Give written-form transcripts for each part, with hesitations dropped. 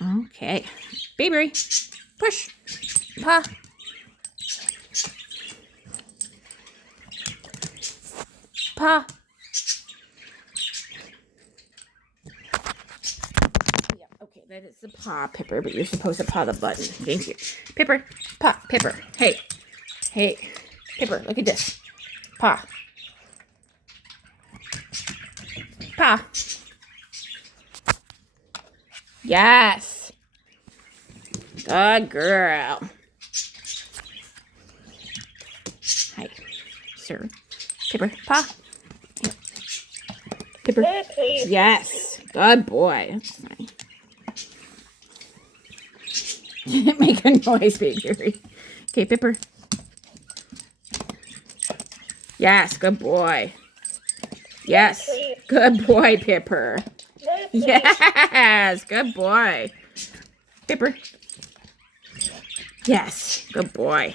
Okay. Baby, push. Paw. Paw. Yeah, okay, that is the paw, Pipper, but you're supposed to paw the button. Thank you. Pipper, paw, Pipper. Hey. Hey. Pipper, look at this. Paw. Paw. Yes. Good girl. Hi, sir. Pipper, paw. Pipper. Yes. Good boy. That's fine. Didn't make a noise, baby. Okay, Pipper. Yes, good boy. Yes. Good boy, Pipper. Yes, good boy. Pipper. Yes, good boy.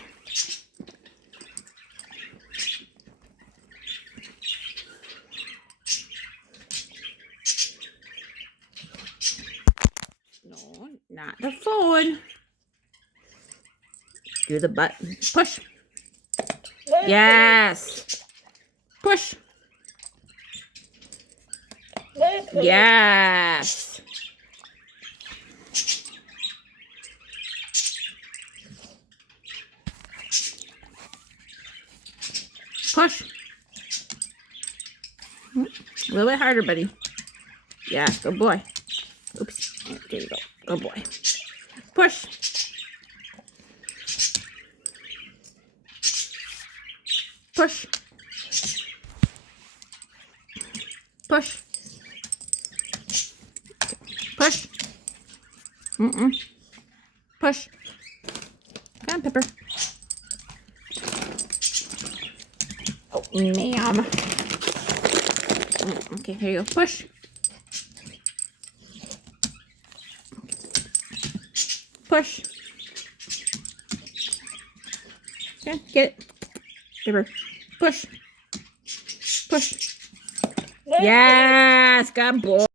No, not the phone. Do the button. Push. Yes. Push. Yes. Push. A little bit harder, buddy. Yeah, good boy. Oops. There you go. Good boy. Push. Push. Push. Push. Push. Come on, Pipper. Oh, ma'am. Okay, here you go. Push. Push. Okay, get it. Pipper. Push. Push. Yes, good boy.